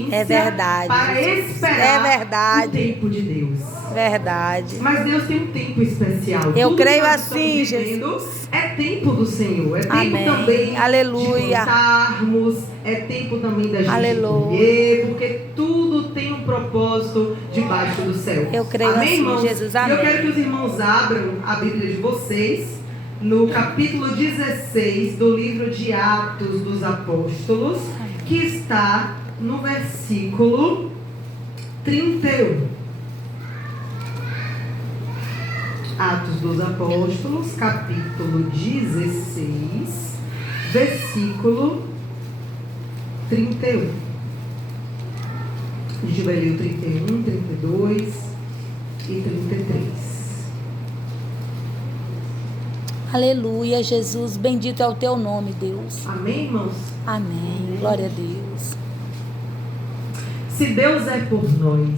paciência para esperar o tempo de Deus. Verdade. Mas Deus tem um tempo especial. Eu Tudo creio que nós assim, estamos vivendo Jesus. É tempo do Senhor. É tempo Amém. também Aleluia. de plantarmos. É tempo também da gente Aleluia. colher. Porque tudo tem um propósito debaixo do céu. Eu creio Amém, assim, irmãos? Jesus. E Amém. eu quero que os irmãos abram a Bíblia de vocês no capítulo 16 do livro de Atos dos Apóstolos, que está no versículo 31. Atos dos Apóstolos, capítulo 16, versículo 31. A gente vai ler o 31, 32 e 33. Aleluia, Jesus. Bendito é o teu nome, Deus. Amém, irmãos? Amém. Glória a Deus. Se Deus é por nós,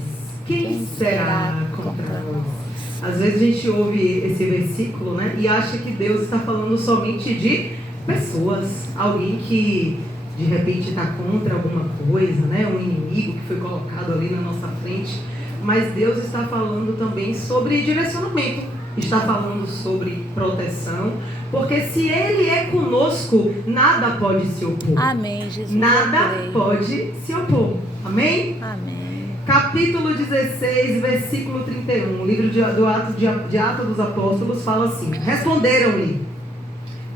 quem será contra nós? Às vezes a gente ouve esse versículo, né, e acha que Deus está falando somente de pessoas, alguém que de repente está contra alguma coisa, né, um inimigo que foi colocado ali na nossa frente. Mas Deus está falando também sobre direcionamento, está falando sobre proteção, porque se Ele é conosco, nada pode se opor. Amém, Jesus. Nada pode se opor. Amém? Amém. Capítulo 16, versículo 31. O livro de Atos dos Apóstolos fala assim: Responderam-lhe: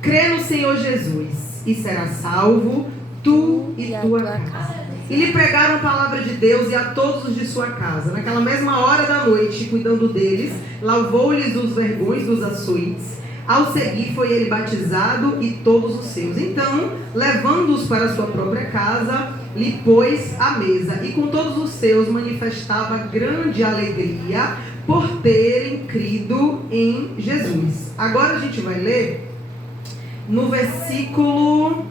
Crê no Senhor Jesus e serás salvo, tu e tua casa. E lhe pregaram a palavra de Deus e a todos os de sua casa. Naquela mesma hora da noite, cuidando deles, lavou-lhes os vergões dos açoites. Ao seguir, foi ele batizado e todos os seus. Então, levando-os para sua própria casa, lhe pôs à mesa. E com todos os seus manifestava grande alegria por terem crido em Jesus. Agora a gente vai ler no versículo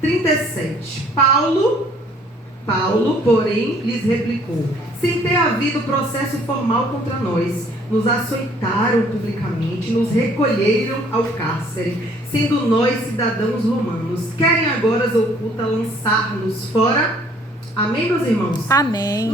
37. Paulo, porém, lhes replicou: sem ter havido processo formal contra nós, nos açoitaram publicamente, nos recolheram ao cárcere, sendo nós cidadãos romanos. Querem agora as ocultas lançar-nos fora? Amém, meus irmãos? Amém.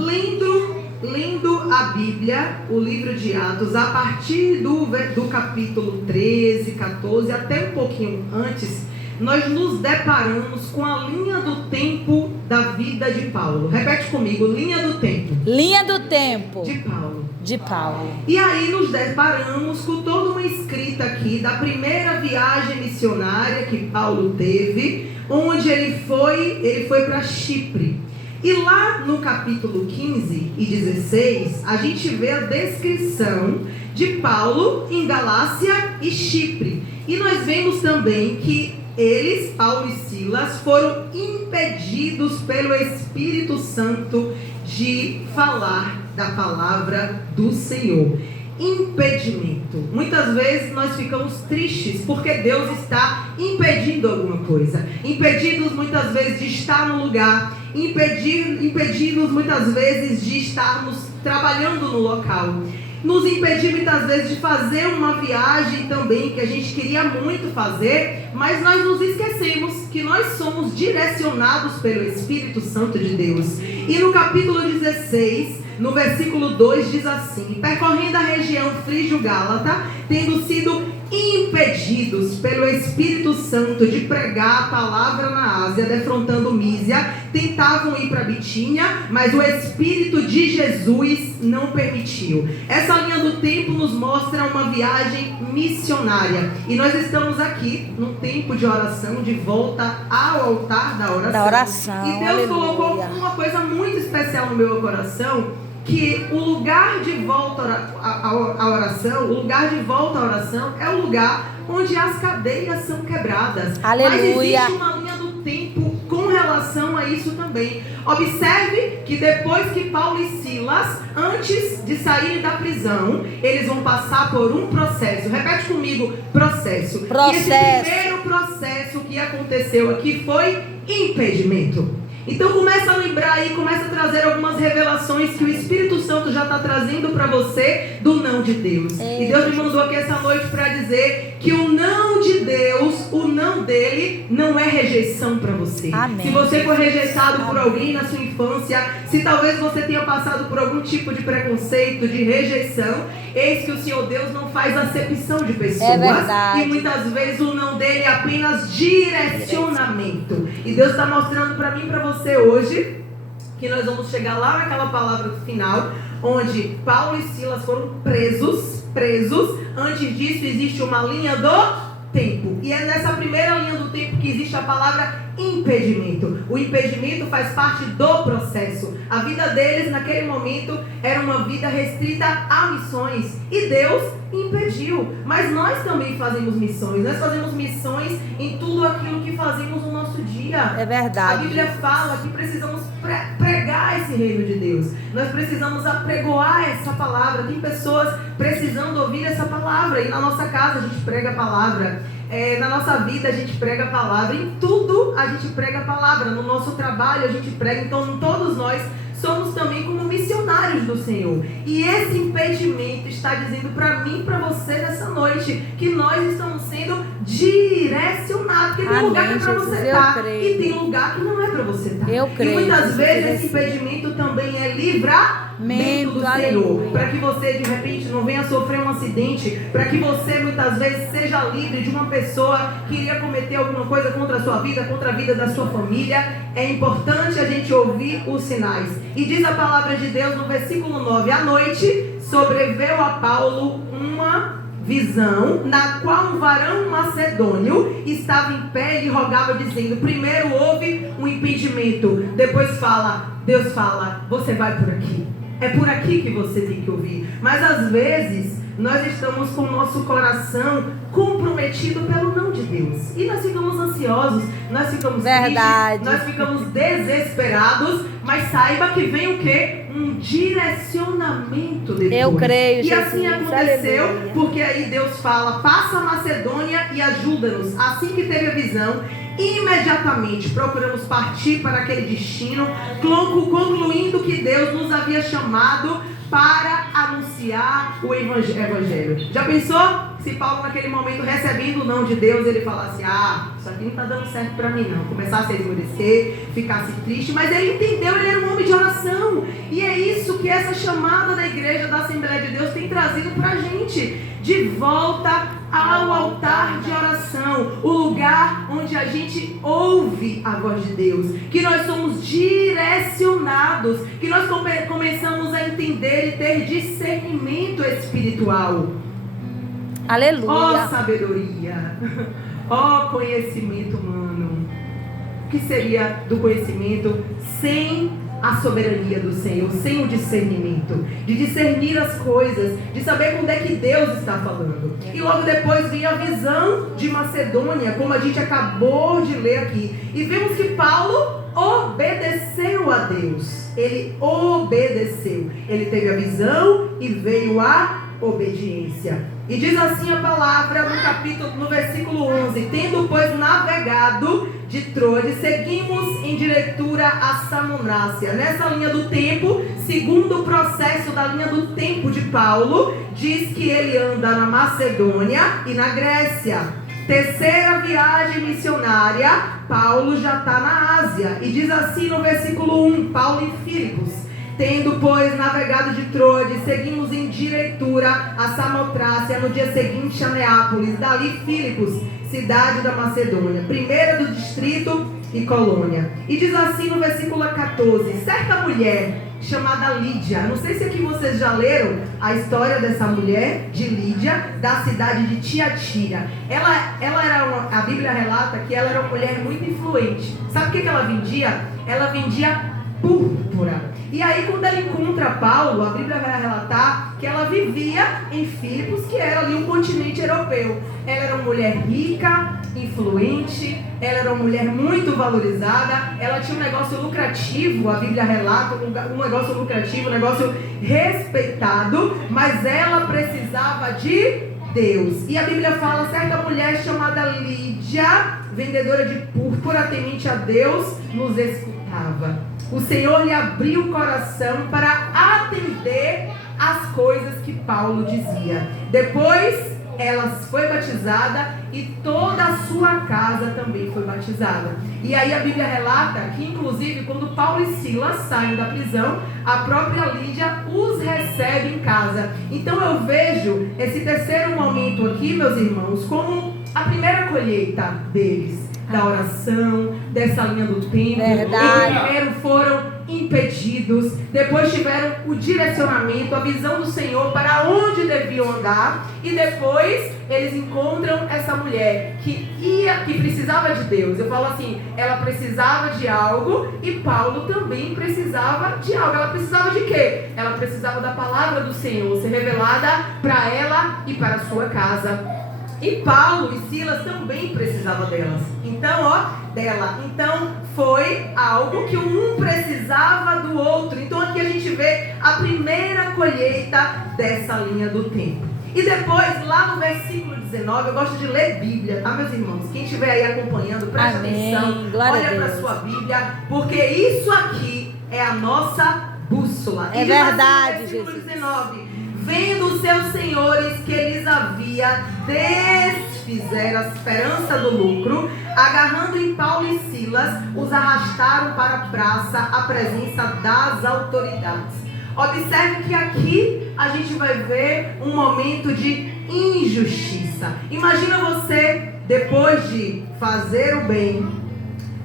Lendo a Bíblia, o livro de Atos, a partir do capítulo 13, 14, até um pouquinho antes, nós nos deparamos com a linha do tempo da vida de Paulo. Repete comigo: linha do tempo. Linha do tempo. De Paulo. De Paulo. E aí nos deparamos com toda uma escrita aqui da primeira viagem missionária que Paulo teve, onde ele foi para Chipre. E lá no capítulo 15 e 16, a gente vê a descrição de Paulo em Galácia e Chipre. E nós vemos também que eles, Paulo e Silas, foram impedidos pelo Espírito Santo de falar da palavra do Senhor. Impedimento. Muitas vezes nós ficamos tristes porque Deus está impedindo alguma coisa. Impedidos muitas vezes de estar no lugar. Impedidos muitas vezes de estarmos trabalhando no local. Nos impedir muitas vezes de fazer uma viagem também que a gente queria muito fazer, mas nós nos esquecemos que nós somos direcionados pelo Espírito Santo de Deus. E no capítulo 16, no versículo 2 diz assim: percorrendo a região frígio-gálata, tendo sido impedidos pelo Espírito Santo de pregar a palavra na Ásia, defrontando Mísia, tentavam ir para Bitínia, mas o Espírito de Jesus não permitiu. Essa linha do tempo nos mostra uma viagem missionária, e nós estamos aqui num tempo de oração, de volta ao altar da oração. E Deus aleluia. Colocou uma coisa muito especial no meu coração, que o lugar de volta à oração, o lugar de volta à oração é o lugar onde as cadeias são quebradas. Aleluia. Mas existe uma linha do tempo com relação a isso também. Observe que depois que Paulo e Silas, antes de saírem da prisão, eles vão passar por um processo. Repete comigo: processo. E esse primeiro processo que aconteceu aqui foi impedimento. Então começa a lembrar aí, começa a trazer algumas revelações que o Espírito Santo já está trazendo para você do não de Deus. E Deus me mandou aqui essa noite para dizer que o não de Deus, o não dele, não é rejeição para você. Amém. Se você foi rejeitado por alguém na sua infância, se talvez você tenha passado por algum tipo de preconceito, de rejeição, eis que o Senhor Deus não faz acepção de pessoas. É verdade. E muitas vezes o não dele é apenas direcionamento. E Deus está mostrando para mim e para você hoje que nós vamos chegar lá naquela palavra final, onde Paulo e Silas foram presos. Antes disso existe uma linha do tempo. E é nessa primeira linha do tempo que existe a palavra impedimento. O impedimento faz parte do processo. A vida deles naquele momento era uma vida restrita a missões. E Deus impediu. Mas nós também fazemos missões. Nós fazemos missões em tudo aquilo que fazemos no nosso dia. É verdade. A Bíblia fala que precisamos pregar esse reino de Deus. Nós precisamos apregoar essa palavra. Tem pessoas precisando ouvir essa palavra. E na nossa casa a gente prega a palavra. Na nossa vida a gente prega a palavra. Em tudo a gente prega a palavra. No nosso trabalho a gente prega. Então todos nós somos também como missionários do Senhor. E esse impedimento está dizendo para mim e para você nessa noite que nós estamos sendo direcionados. Porque tem lugar que é para você estar e tem lugar que não é para você estar. Eu creio. E muitas vezes esse impedimento também é livramento do Senhor. Para que você de repente não venha sofrer um acidente. Para que você muitas vezes seja livre de uma pessoa que iria cometer alguma coisa contra a sua vida, contra a vida da sua família. É importante a gente ouvir os sinais. E diz a palavra de Deus no versículo 9: à noite sobreveio a Paulo uma visão, na qual um varão macedônio estava em pé e lhe rogava, dizendo: primeiro houve um impedimento, depois Deus fala, você vai por aqui. É por aqui que você tem que ouvir. Mas às vezes nós estamos com o nosso coração comprometido pelo não de Deus. E nós ficamos ansiosos, nós ficamos tristes, nós ficamos desesperados. Mas saiba que vem o quê? Um direcionamento depois. Eu creio, e Jesus. assim aconteceu, Aleluia. porque aí Deus fala: passa a Macedônia e ajuda-nos. Assim que teve a visão, imediatamente procuramos partir para aquele destino, concluindo que Deus nos havia chamado para anunciar o evangelho. Já pensou? Se Paulo naquele momento, recebendo o não de Deus, ele falasse: isso aqui não está dando certo para mim não. Começasse a esmorecer, ficasse triste. Mas ele entendeu, ele era um homem de oração. E é isso que essa chamada da igreja, da Assembleia de Deus, tem trazido para a gente. De volta ao altar de oração, o lugar onde a gente ouve a voz de Deus, que nós somos direcionados, que nós começamos a entender e ter discernimento espiritual. Aleluia. Ó sabedoria, ó conhecimento humano. O que seria do conhecimento sem a soberania do Senhor, sem o discernimento, de discernir as coisas, de saber quando é que Deus está falando. E logo depois vem a visão de Macedônia, como a gente acabou de ler aqui. E vemos que Paulo obedeceu a Deus. Ele obedeceu. Ele teve a visão e veio a obediência. E diz assim a palavra no versículo 11: tendo pois navegado de Troade, seguimos em diretura a Samonácia. Nessa linha do tempo, segundo o processo da linha do tempo de Paulo, diz que ele anda na Macedônia e na Grécia. Terceira viagem missionária, Paulo já está na Ásia. E diz assim no versículo 1, Paulo em Filipos: tendo, pois, navegado de Troade, seguimos em diretura a Samotrácia, no dia seguinte a Neápolis, dali Filipos, cidade da Macedônia, primeira do distrito e colônia. E diz assim no versículo 14: certa mulher chamada Lídia, não sei se aqui vocês já leram a história dessa mulher, de Lídia, da cidade de Tiatira. Ela era a Bíblia relata que ela era uma mulher muito influente. Sabe o que ela vendia? Ela vendia púrpura. E aí quando ela encontra Paulo, a Bíblia vai relatar que ela vivia em Filipos, que era ali um continente europeu. Ela era uma mulher rica, influente, ela era uma mulher muito valorizada, ela tinha um negócio lucrativo, a Bíblia relata um negócio lucrativo, um negócio respeitado, mas ela precisava de Deus. E a Bíblia fala: certa mulher chamada Lídia, vendedora de púrpura, temente a Deus, nos escutava. comunicava. O Senhor lhe abriu o coração para atender as coisas que Paulo dizia. Depois ela foi batizada e toda a sua casa também foi batizada. E aí a Bíblia relata que, inclusive, quando Paulo e Silas saem da prisão, a própria Lídia os recebe em casa. Então eu vejo esse terceiro momento aqui, meus irmãos, como a primeira colheita deles, da oração, dessa linha do tempo. Verdade. Primeiro foram impedidos, depois tiveram o direcionamento, a visão do Senhor para onde deviam andar, e depois eles encontram essa mulher que precisava de Deus. Eu falo assim, ela precisava de algo e Paulo também precisava de algo. Ela precisava de quê? Ela precisava da palavra do Senhor ser revelada para ela e para a sua casa. E Paulo e Silas também precisavam delas. Então foi algo que um precisava do outro. Então aqui a gente vê a primeira colheita dessa linha do tempo. E depois, lá no versículo 19, eu gosto de ler Bíblia, tá, meus irmãos? Quem estiver aí acompanhando, preste atenção, olha para a sua Bíblia, porque isso aqui é a nossa bússola. É verdade, assim, versículo Jesus. 19. Vendo os seus senhores que lhes havia desfizeram a esperança do lucro, agarrando em Paulo e Silas, os arrastaram para a praça, à presença das autoridades. Observe que aqui a gente vai ver um momento de injustiça. Imagina você, depois de fazer o bem,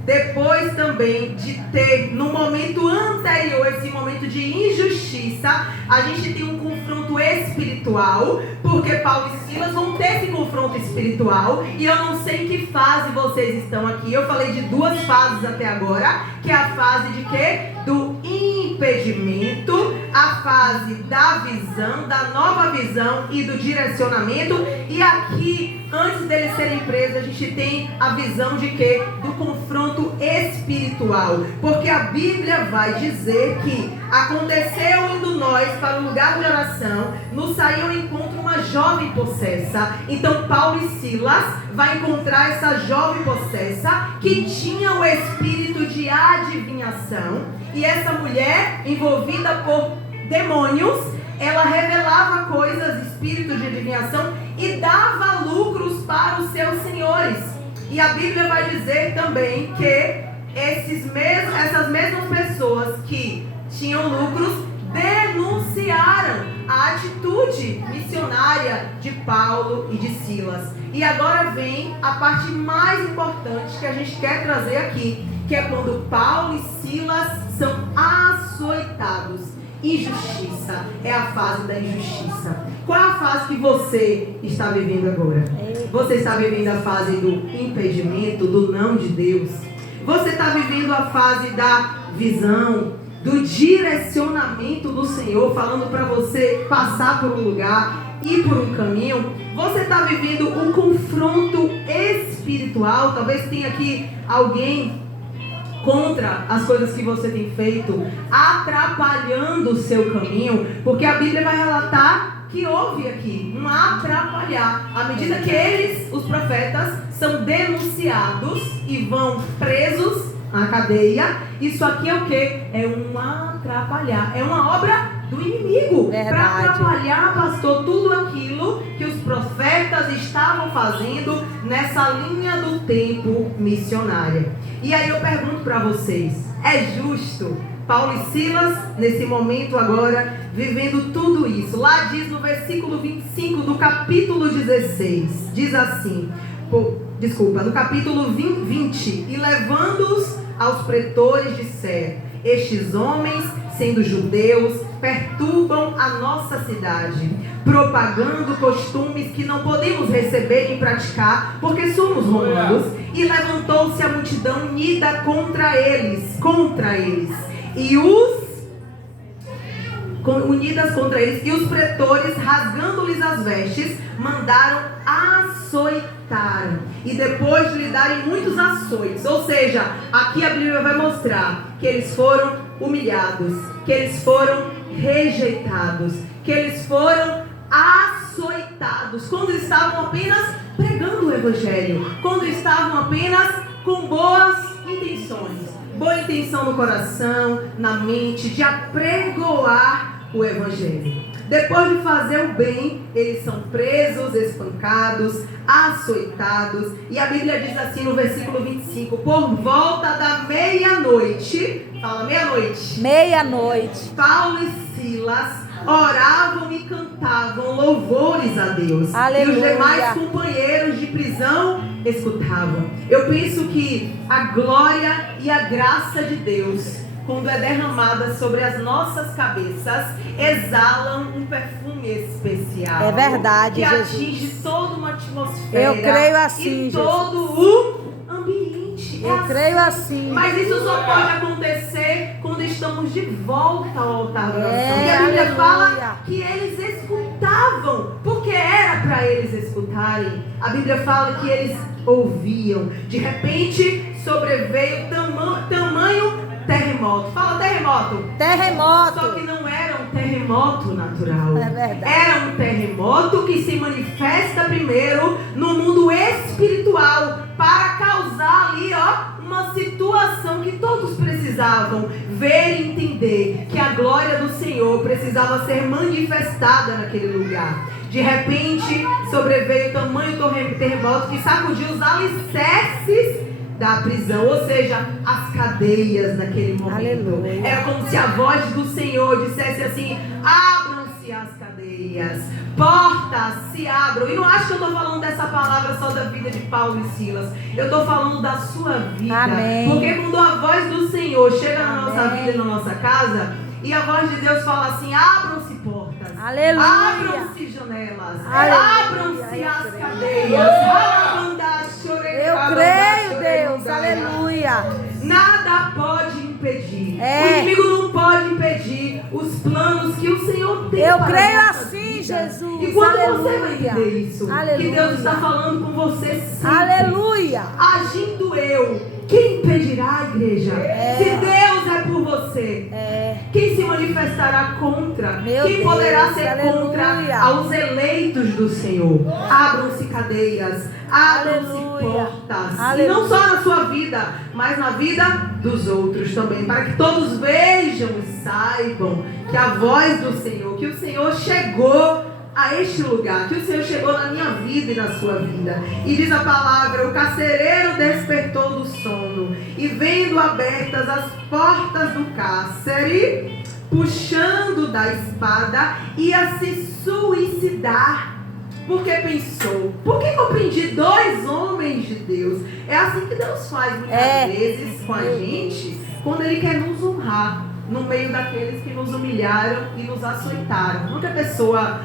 depois também de ter, no momento anterior, esse momento de injustiça, a gente tem um confronto espiritual, porque Paulo e Silas vão ter esse confronto espiritual, e eu não sei em que fase vocês estão aqui. Eu falei de duas fases até agora, que é a fase de quê? Do impedimento, a fase da visão, da nova visão e do direcionamento, e aqui, antes deles serem presos, a gente tem a visão de quê? Do confronto espiritual, porque a Bíblia vai dizer que aconteceu indo nós para o lugar de oração, nos saiu ao encontro uma jovem possessa. Então Paulo e Silas vai encontrar essa jovem possessa que tinha o espírito de adivinhação, e essa mulher envolvida por demônios, ela revelava coisas, espírito de adivinhação, e dava lucros para os seus senhores. E a Bíblia vai dizer também que essas mesmas pessoas que tinham lucros denunciaram a atitude missionária de Paulo e de Silas. E agora vem a parte mais importante que a gente quer trazer aqui, que é quando Paulo e Silas são açoitados. Injustiça, é a fase da injustiça. Qual é a fase que você está vivendo agora? Você está vivendo a fase do impedimento, do não de Deus? Você está vivendo a fase da visão, do direcionamento do Senhor, falando para você passar por um lugar, ir por um caminho? Você está vivendo um confronto espiritual? Talvez tenha aqui alguém contra as coisas que você tem feito, atrapalhando o seu caminho, porque a Bíblia vai relatar que houve aqui um atrapalhar. À medida que eles, os profetas, são denunciados e vão presos na cadeia, isso aqui é o quê? É um atrapalhar, é uma obra do inimigo para atrapalhar, pastor, tudo aquilo que os profetas estavam fazendo nessa linha do tempo missionária. E aí eu pergunto para vocês, é justo Paulo e Silas, nesse momento agora, vivendo tudo isso? Lá diz no versículo 25 do capítulo 16, diz assim, no capítulo 20, e levando-os aos pretores disseram: estes homens, sendo judeus, perturbam a nossa cidade, propagando costumes que não podemos receber nem praticar, porque somos romanos. E levantou-se a multidão unida contra eles, e os pretores, rasgando-lhes as vestes, mandaram açoitar, e depois de lhe darem muitos açoites, ou seja, aqui a Bíblia vai mostrar que eles foram humilhados, que eles foram rejeitados, que eles foram açoitados, quando estavam apenas pregando o Evangelho, quando estavam apenas com boas intenções. boa intenção no coração, na mente, de apregoar o evangelho. Depois de fazer o bem, eles são presos, espancados, açoitados. E a Bíblia diz assim no versículo 25: por volta da meia-noite, fala meia-noite. Meia-noite. Paulo e Silas oravam e cantavam louvores a Deus. Aleluia. E os demais companheiros de prisão escutavam. Eu penso que a glória e a graça de Deus, quando é derramada sobre as nossas cabeças, exalam um perfume especial. É verdade, que Jesus. atinge toda uma atmosfera. Eu creio assim, e todo o ambiente. Eu creio assim. Mas isso só pode acontecer quando estamos de volta ao altar da oração. E a Bíblia aleluia. fala que eles escutavam, porque era para eles escutarem. A Bíblia fala que eles ouviam. De repente sobreveio tamanho terremoto. Fala terremoto. Terremoto. Só que não era um terremoto natural. É verdade. Era um terremoto que se manifesta primeiro no mundo espiritual para causar ali, uma situação que todos precisavam ver e entender que a glória do Senhor precisava ser manifestada naquele lugar. De repente sobreveio o tamanho do terremoto que sacudiu os alicerces da prisão, ou seja, as cadeias naquele momento. Aleluia. Era como se a voz do Senhor dissesse assim: abram-se as cadeias, portas se abram. E não acho que eu estou falando dessa palavra só da vida de Paulo e Silas. Eu estou falando da sua vida. Amém. Porque quando a voz do Senhor chega na nossa Amém. vida e na nossa casa, e a voz de Deus fala assim: abram-se portas, Aleluia. abram-se janelas, Aleluia. abram-se Eu as creio. cadeias. Eu creio, Deus. Aleluia. Nada pode impedir. É. O inimigo não pode impedir os planos que o Senhor tem. Eu para creio a nossa assim, vida. Jesus. E quando Aleluia. você vai entender isso, Aleluia. que Deus está falando com você sempre. Aleluia. Agindo eu, quem impedirá a igreja? É. Se Deus é por você, quem se manifestará contra? Meu Quem poderá Deus, ser aleluia. contra aos eleitos do Senhor? Abram-se cadeias, abram-se Aleluia. portas. Aleluia. E não só na sua vida, mas na vida dos outros também, para que todos vejam e saibam que a voz do Senhor, que o Senhor chegou a este lugar, que o Senhor chegou na minha vida e na sua vida. E diz a palavra: o carcereiro despertou do sono e, vendo abertas as portas do cárcere, puxando da espada, ia se suicidar. Porque pensou: por que compreendi dois homens de Deus? É assim que Deus faz muitas vezes com a gente, quando Ele quer nos honrar no meio daqueles que nos humilharam e nos açoitaram. Nunca a pessoa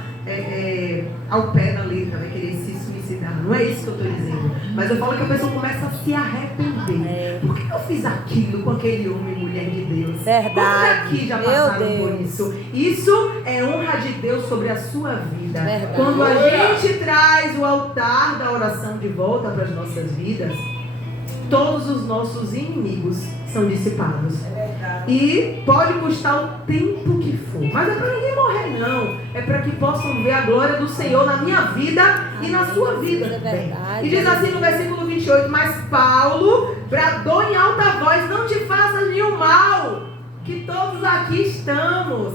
ao pé da letra vai querer se suicidar. Não é isso que eu estou dizendo. Mas eu falo que a pessoa começa a se arrepender. Por que eu fiz aquilo com aquele homem e mulher de Deus? Verdade. Quantos aqui já Meu passaram Deus. por isso? Isso é honra de Deus sobre a sua vida. Verdade. Quando a gente traz o altar da oração de volta para as nossas vidas, todos os nossos inimigos são dissipados. E pode custar o tempo que for, mas é para ninguém morrer, não. É para que possam ver a glória do Senhor na minha vida e na sua vida. É verdade. E diz assim no versículo 28: mas Paulo bradou em alta voz: não te faças nenhum mal, que todos aqui estamos.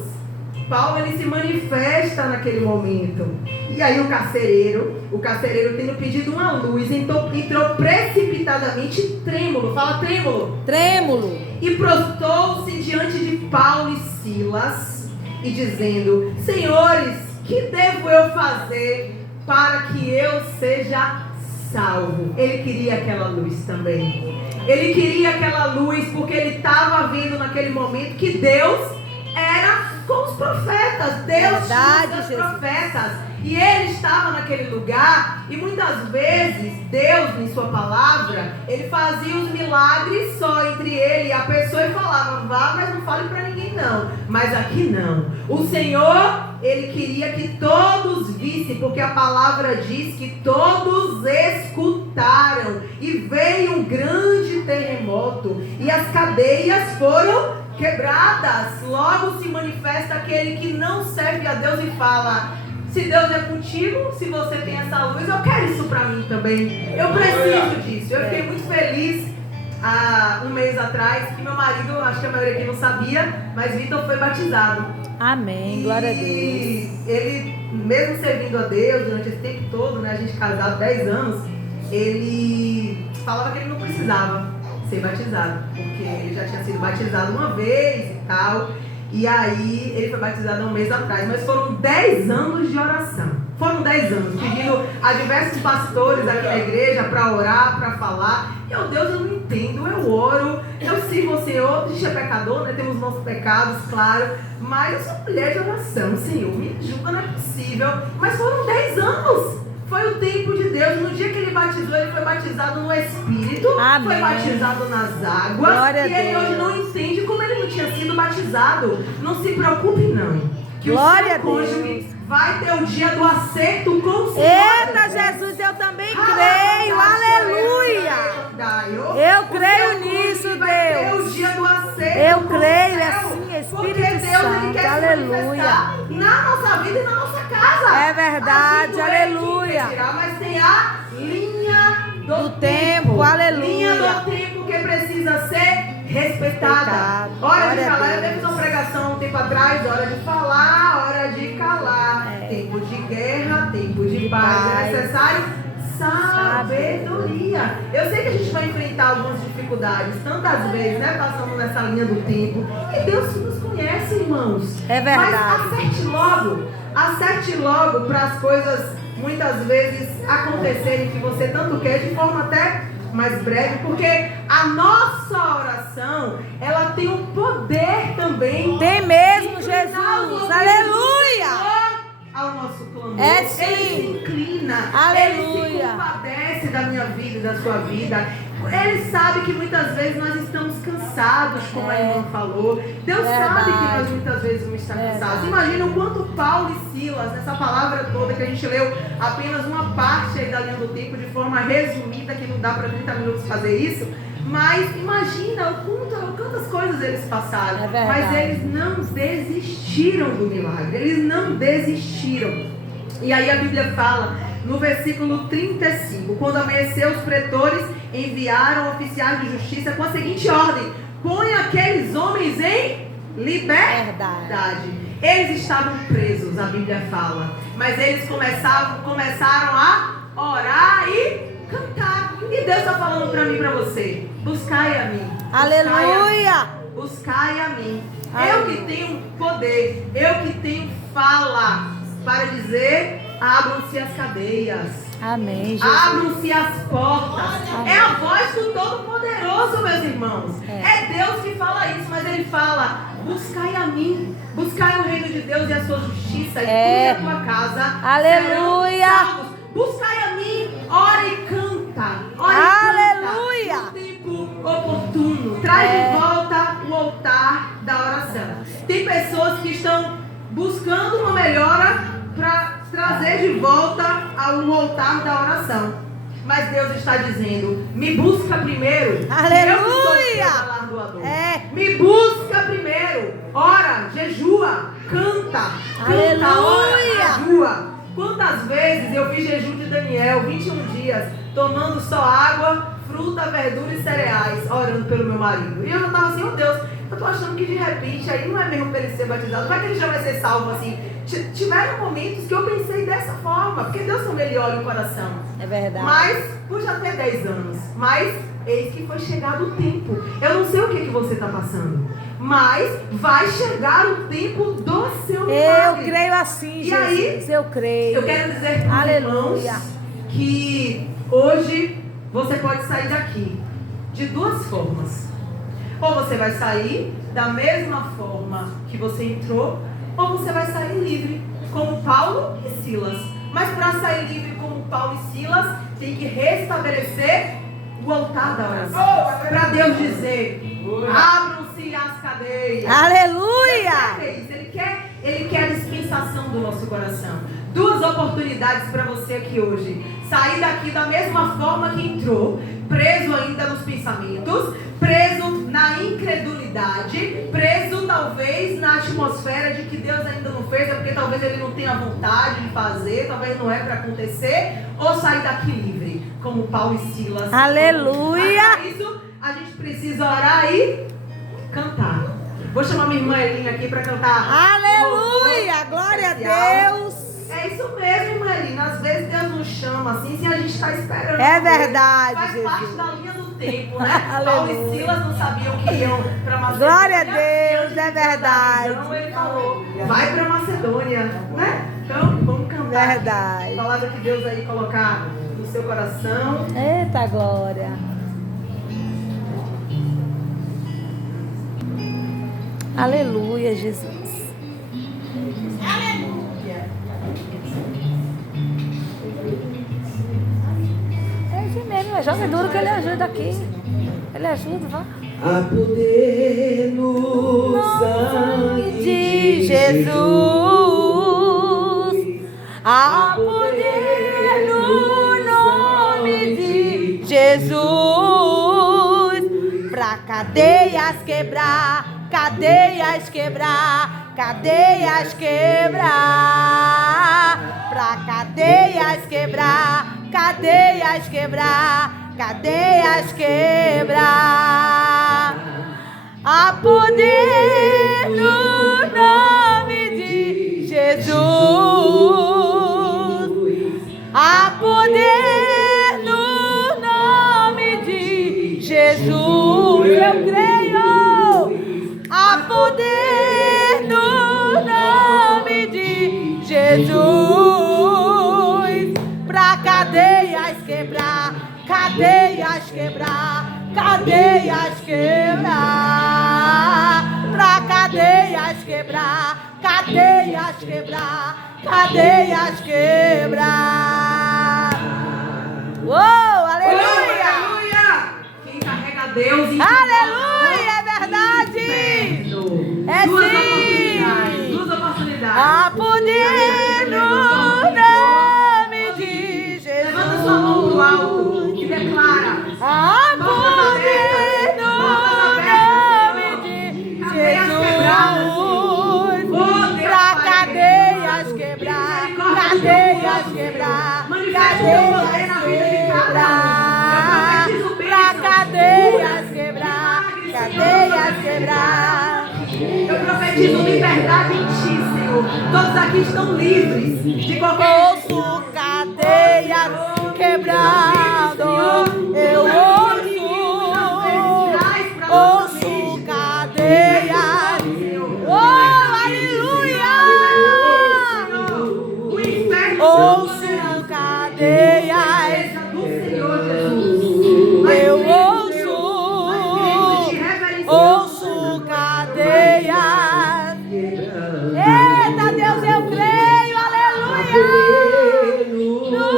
Paulo, ele se manifesta naquele momento. E aí o carcereiro tendo pedido uma luz, entrou precipitadamente trêmulo. Fala trêmulo. Trêmulo. E prostou-se diante de Paulo e Silas, e dizendo: senhores, que devo eu fazer para que eu seja salvo? Ele queria aquela luz também. Ele queria aquela luz porque ele estava vendo naquele momento que Deus era com os profetas. Deus tinha os profetas. E ele estava naquele lugar. E muitas vezes Deus, em sua palavra, ele fazia os milagres só entre ele e a pessoa e falava: vá, mas não fale para ninguém não. Mas aqui não. O Senhor, ele queria que todos vissem, porque a palavra diz que todos escutaram. E veio um grande terremoto e as cadeias foram quebradas. Logo se manifesta aquele que não serve a Deus e fala: se Deus é contigo, se você tem essa luz, eu quero isso pra mim também. Eu preciso disso. Eu fiquei muito feliz há um mês atrás que meu marido, acho que a maioria aqui não sabia, mas Vitor foi batizado. Amém, glória a Deus. E ele, mesmo servindo a Deus durante esse tempo todo, né, a gente casado 10 anos, ele falava que ele não precisava ser batizado, porque ele já tinha sido batizado uma vez e tal. E aí ele foi batizado há um mês atrás, mas foram 10 anos de oração. Foram 10 anos pedindo a diversos pastores aqui na igreja para orar, para falar. Meu Deus, eu não entendo, eu oro, eu sirvo ao Senhor, a gente é pecador, né? Temos nossos pecados, claro, mas eu sou mulher de oração, Senhor, me ajuda, não é possível. Mas foram 10 anos. Foi o tempo de Deus. No dia que ele batizou, ele foi batizado no Espírito. Amém. Foi batizado nas águas. Glória e ele hoje não entende como ele não tinha sido batizado. Não se preocupe não. Que glória o seu cônjuge vai ter o dia do acerto com o Senhor. Eita, Jesus, eu também creio. Aleluia. Eu creio nisso, Deus. Vai ter o dia do acerto. Eu creio, é assim, Espírito Deus, Santo. ele quer Aleluia. Na nossa vida e na nossa casa. É verdade, aleluia. Mas tem a linha do tempo. Aleluia. Linha do tempo que precisa ser respeitada. Hora de falar, eu fiz uma pregação um tempo atrás, hora de falar, hora de calar. Tempo de guerra, tempo de paz. É necessário sabedoria. Eu sei que a gente vai enfrentar algumas dificuldades, tantas vezes, né? Passando nessa linha do tempo. E Deus nos conhece, irmãos. É verdade. Mas acerte logo para as coisas muitas vezes acontecerem que você tanto quer, de forma até mais breve, porque a nossa oração, ela tem um poder também. Tem mesmo, Jesus. Aleluia. Ao nosso clamor. É sim. Ele se inclina. Aleluia. Ele se compadece da minha vida e da sua vida. Ele sabe que muitas vezes nós estamos cansados, como a irmã falou. Deus sabe que nós muitas vezes vamos estar cansados. Imagina o quanto Paulo e Silas, nessa palavra toda que a gente leu apenas uma parte aí da linha do tempo, de forma resumida, que não dá para 30 minutos fazer isso. Mas imagina quantas coisas eles passaram. Mas eles não desistiram do milagre. Eles não desistiram. E aí a Bíblia fala, no versículo 35, quando amanheceu, os pretores enviaram oficiais de justiça com a seguinte ordem: põe aqueles homens em liberdade. Eles estavam presos, a Bíblia fala. Mas eles começaram a orar e cantar. E Deus está falando para mim e para você: buscai a mim. Aleluia. Buscai a mim. Eu que tenho poder, eu que tenho fala para dizer: abram-se as cadeias. Amém, Jesus. Abram-se as portas. Amém. É a voz do Todo-Poderoso, meus irmãos. É Deus que fala isso, mas Ele fala: buscai a mim. Buscai o reino de Deus e a sua justiça, e tu e a tua casa. Aleluia. Buscai a mim, ora e canta. Ora Aleluia. E canta no tempo oportuno. Traz de volta o altar da oração. Tem pessoas que estão buscando uma melhora para trazer de volta ao altar da oração. Mas Deus está dizendo: me busca primeiro. Aleluia. Me busca primeiro. Ora, jejua, canta. Aleluia. Ora, jejua. Quantas vezes eu vi jejum de Daniel, 21 dias, tomando só água, fruta, verdura e cereais, orando pelo meu marido. E eu já estava assim: oh Deus, eu estou achando que de repente aí não é mesmo para ele ser batizado, vai que ele já vai ser salvo assim. Tiveram momentos que eu pensei dessa forma, porque Deus também ele olha o coração. É verdade. Mas, por já ter 10 anos, mas eis que foi chegado o tempo. Eu não sei o que você está passando, mas vai chegar o tempo do seu milagre. Eu creio assim, e Jesus. Aí, eu creio. Eu quero dizer para os irmãos que hoje você pode sair daqui de duas formas. Ou você vai sair da mesma forma que você entrou, ou você vai sair livre, como Paulo e Silas. Mas para sair livre como Paulo e Silas, tem que restabelecer o altar da oração. Para Deus dizer: abram-se as cadeias. Aleluia! Ele quer a dispensação do nosso coração. Duas oportunidades para você aqui hoje: sair daqui da mesma forma que entrou, preso ainda nos pensamentos, preso na incredulidade, preso talvez na atmosfera de que Deus ainda não fez, é porque talvez ele não tenha vontade de fazer, talvez não é para acontecer, ou sair daqui livre, como Paulo e Silas. Aleluia! Mas para isso, a a gente precisa orar e cantar. Vou chamar minha irmã Elinha aqui para cantar. Aleluia! Glória a Deus! É isso mesmo, irmã Elinha. Às vezes Deus nos chama assim, se a gente está esperando. É verdade, Faz Jesus. parte da linha do tempo, né? Paulo e Silas não sabiam que iam para Macedônia. Glória a Deus, é verdade. Então ele falou, vai para Macedônia, né? Então, vamos cantar. Verdade. A palavra que Deus aí colocar no seu coração. Eita glória. Aleluia, Jesus. Aleluia. É isso mesmo, joga duro que ele ajuda aqui. Ele ajuda, vá. Há poder no sangue de Jesus. Há poder no nome de Jesus. Pra cadeias quebrar, cadeias quebrar, cadeias quebrar. Pra cadeias quebrar, cadeias quebrar, cadeias quebrar. Há poder no nome de Jesus. Há poder no nome de Jesus. Eu creio. Há poder no nome de Jesus. Pra cadeias quebrar, cadeias quebrar, cadeias quebrar. Pra cadeias quebrar, cadeias quebrar, cadeias quebrar. Uou, aleluia! Aleluia! Quem carrega Deus em Aleluia, é verdade! É sim! Duas oportunidades. Há poder no nome de Jesus. Levanta sua mão pro alto e declara. Há poder no nome de Jesus. Pra cadeias quebrar, cadeias quebrar, cadeias quebrar. Pra cadeias quebrar, cadeias quebrar. Eu profetizo liberdade em ti, Senhor. Todos aqui estão livres de qualquer Ouço cadeias quebrando, eu ouço cadeias, oh aleluia, ouço cadeias, eu ouço cadeias, eita Deus eu creio, aleluia. No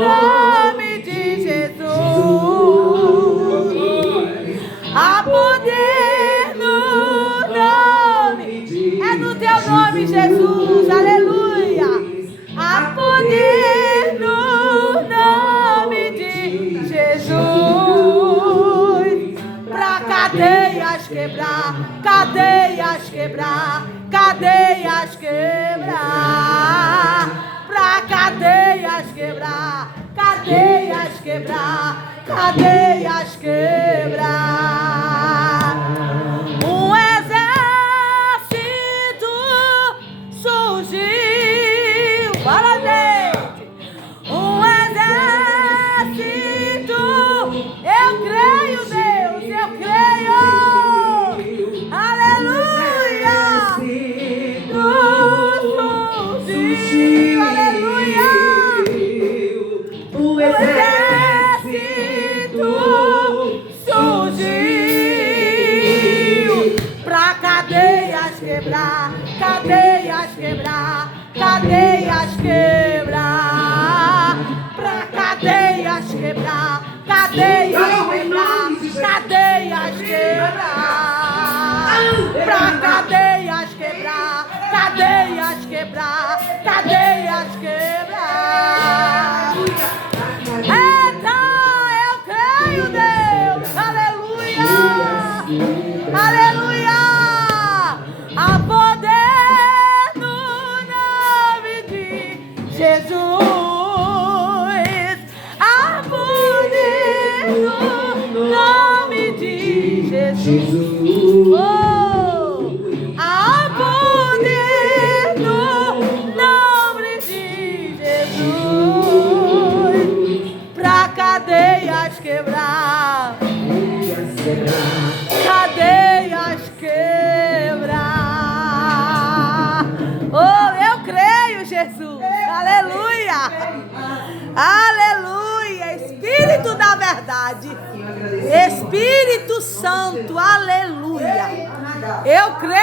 nome de Jesus. Há poder no nome. É no teu nome, Jesus. Aleluia. Há poder no nome de Jesus. Pra cadeias quebrar, cadeias quebrar, cadeias quebrar. Pra cadeias quebrar, cadeias quebrar, cadeias quebrar. Um exército surgiu para gente. Um exército, eu creio, Deus, eu creio. Aleluia. Surgiu, aleluia. O exército surgiu pra cadeias quebrar, cadeias quebrar, cadeias quebrar, pra cadeias quebrar, cadeias quebrar, cadeias quebrar, pra cadeias quebrar, cadeias quebrar, cadeias quebrar. Eita, eu creio, Deus, aleluia, aleluia, há poder no nome de Jesus, há poder no nome de quebrar, cadeias quebrar. Oh, eu creio, Jesus. Aleluia. Aleluia. Espírito da verdade. Espírito Santo. Aleluia. Eu creio.